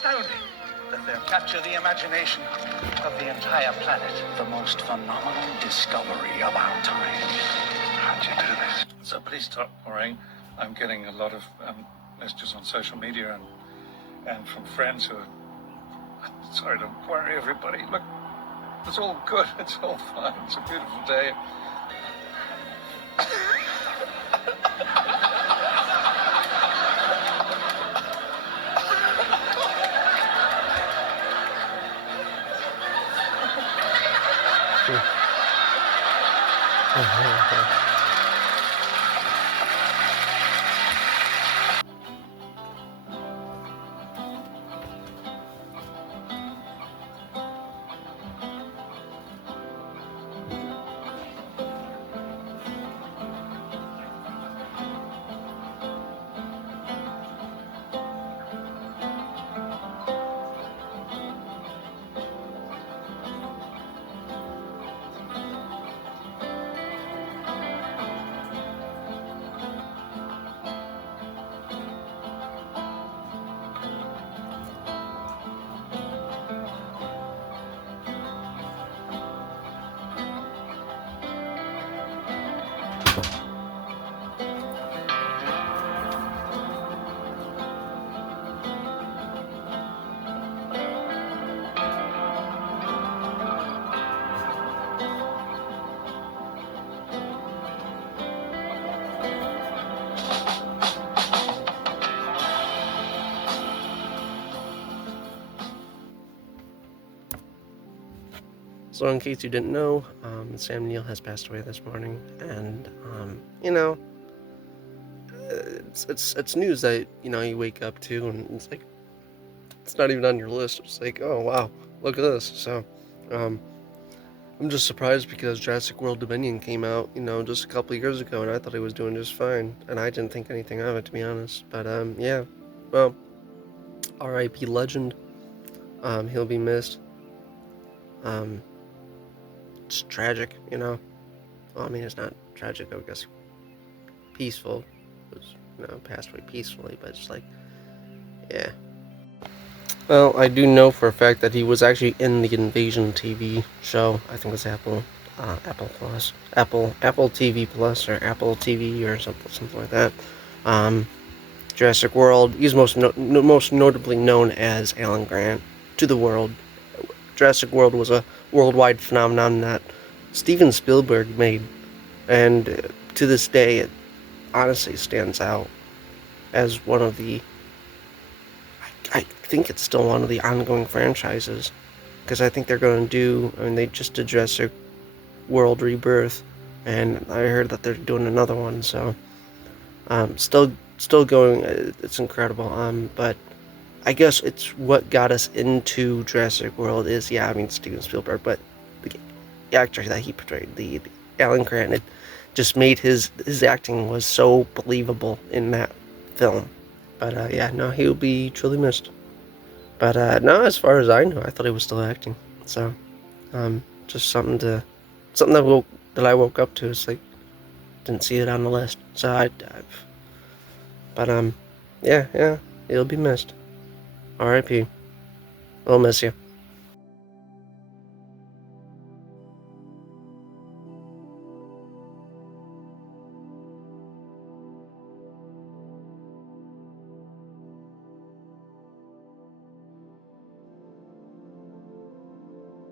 astounding that they'll capture the imagination of the entire planet. The most phenomenal discovery of our time. How'd you do this? So please stop worrying. I'm getting a lot of messages on social media and from friends who are sorry to worry everybody. Look, it's all good. It's all fine. It's a beautiful day. So in case you didn't know, Sam Neill has passed away this morning, and it's news that you wake up to, and it's like it's not even on your list. It's like, oh wow, look at this. So I'm just surprised because Jurassic World Dominion came out just a couple of years ago, and I thought he was doing just fine, and I didn't think anything of it, to be honest. But yeah, well, R.I.P. legend. He'll be missed. It's tragic, Well, I mean, it's not tragic, I guess. Peaceful. It was, passed away peacefully, but it's like, yeah. Well, I do know for a fact that he was actually in the Invasion TV show. I think it was Apple Plus, Apple TV Plus, or Apple TV, or something like that. Jurassic World. He's most notably known as Alan Grant to the world. Jurassic World was a worldwide phenomenon that Steven Spielberg made, and to this day it honestly stands out as one of the, I think it's still one of the ongoing franchises, because I think they're going to they just did Jurassic World Rebirth, and I heard that they're doing another one, so still going. It's incredible. But I guess it's what got us into Jurassic World is, Steven Spielberg, but the actor that he portrayed, the Alan Grant, it just made his acting was so believable in that film. But he'll be truly missed. But no, as far as I know, I thought he was still acting. So, just something that I woke up to. It's like, didn't see it on the list. So yeah, he'll be missed. R.I.P. We'll miss you.